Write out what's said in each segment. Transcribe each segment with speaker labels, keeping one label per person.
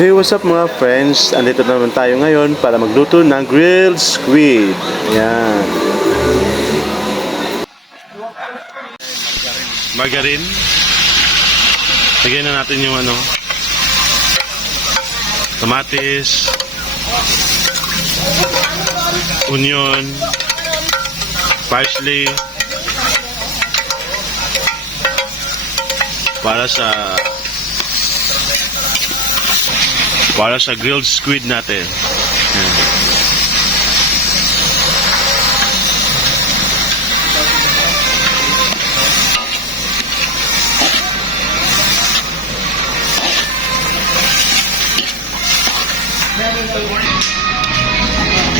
Speaker 1: Hey, what's up mga friends? Andito na naman tayo ngayon para magluto ng grilled squid. Yan. Margarine. Lagyan na natin yung ano. Kamatis. Onion. Parsley. Para sa para sa grilled squid natin. Yan.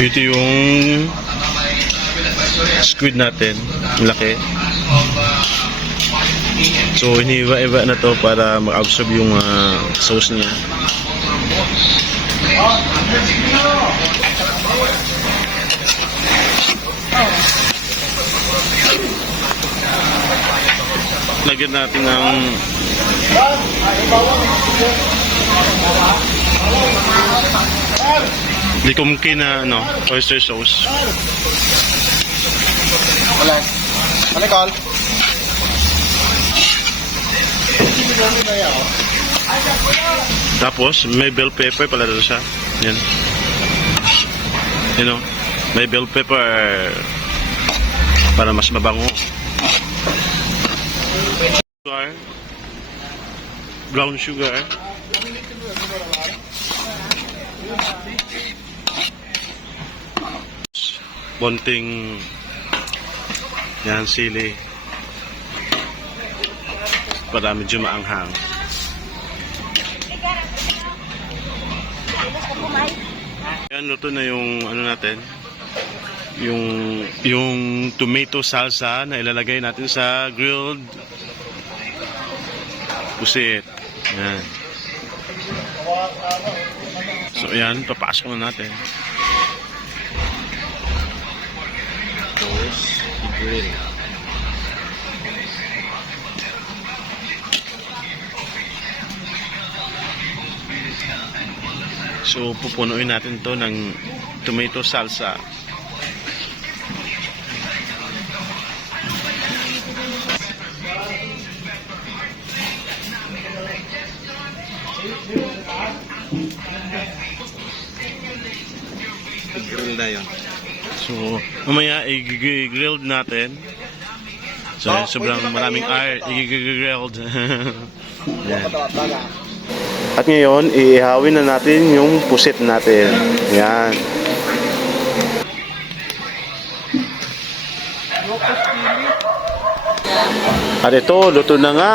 Speaker 1: Ito yung squid natin. Laki. So, hiniwa-iwa na to para mag-absorb yung ah, sauce niya. Lagyan natin ng likumki na ano, oyster sauce.
Speaker 2: Wala. Ano call?
Speaker 1: Tapos, may bell pepper pala doon siya. Yan. You know, may bell pepper para mas mabango. Sugar. Brown sugar. Bonting yan sili para medyo maanghang. Yan, luto na yung ano natin. Yung yung tomato salsa na ilalagay natin sa grilled pusit. Yan. So yan, papasok na natin. Tapos, grill. So, pupunuin natin to ng tomato salsa.
Speaker 2: Grill na yun.
Speaker 1: So, mamaya i-grilled natin. So,
Speaker 2: Oh,
Speaker 1: sobrang maraming
Speaker 2: kainin?
Speaker 1: R, i-grilled. Yan. At ngayon, iihawin na natin yung pusit natin. Yan. At ito, luto na nga.